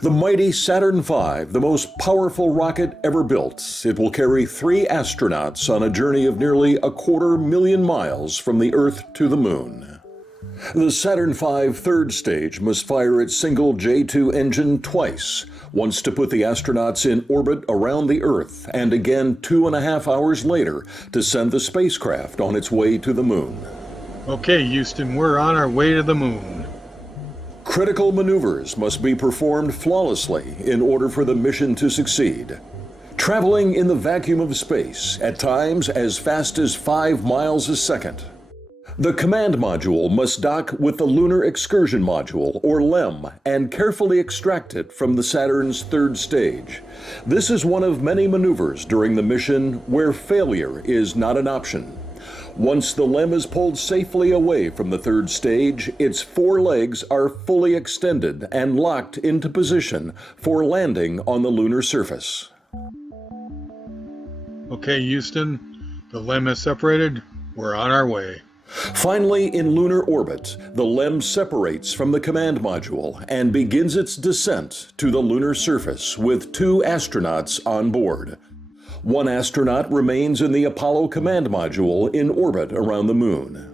The mighty Saturn V, the most powerful rocket ever built. It will carry 3 astronauts on a journey of nearly 250,000 miles from the Earth to the Moon. The Saturn V third stage must fire its single J2 engine twice, once to put the astronauts in orbit around the Earth, and again 2.5 hours later to send the spacecraft on its way to the Moon. Okay, Houston, we're on our way to the Moon. Critical maneuvers must be performed flawlessly in order for the mission to succeed. Traveling in the vacuum of space, at times as fast as 5 miles a second. The command module must dock with the Lunar Excursion Module, or LEM, and carefully extract it from the Saturn's third stage. This is one of many maneuvers during the mission where failure is not an option. Once the LEM is pulled safely away from the third stage, its 4 legs are fully extended and locked into position for landing on the lunar surface. Okay, Houston, the LEM is separated. We're on our way. Finally, in lunar orbit, the LEM separates from the command module and begins its descent to the lunar surface with 2 astronauts on board. 1 astronaut remains in the Apollo command module in orbit around the Moon.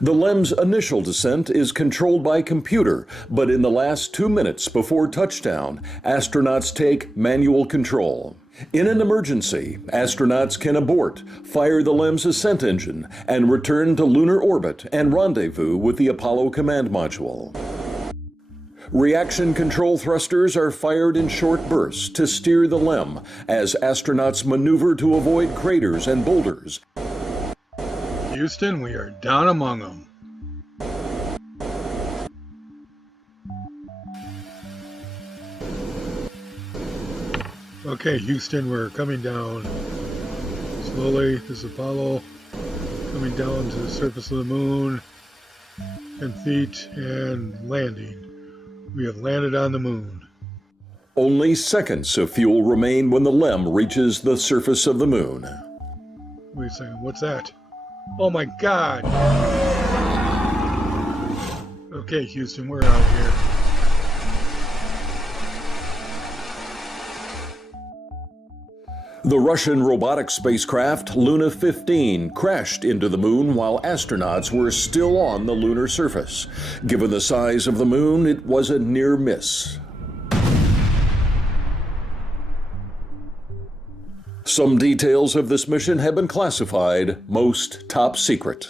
The LEM's initial descent is controlled by computer, but in the last 2 minutes before touchdown, astronauts take manual control. In an emergency, astronauts can abort, fire the LEM's ascent engine, and return to lunar orbit and rendezvous with the Apollo command module. Reaction control thrusters are fired in short bursts to steer the LEM as astronauts maneuver to avoid craters and boulders. Houston, we are down among them. Okay, Houston, we're coming down slowly. This is Apollo coming down to the surface of the Moon, 10 feet, and landing. We have landed on the Moon. Only seconds of fuel remain when the LEM reaches the surface of the Moon. Wait a second, what's that? Oh my God! Okay, Houston, we're out here. The Russian robotic spacecraft Luna 15 crashed into the Moon while astronauts were still on the lunar surface. Given the size of the Moon, it was a near miss. Some details of this mission have been classified most top secret.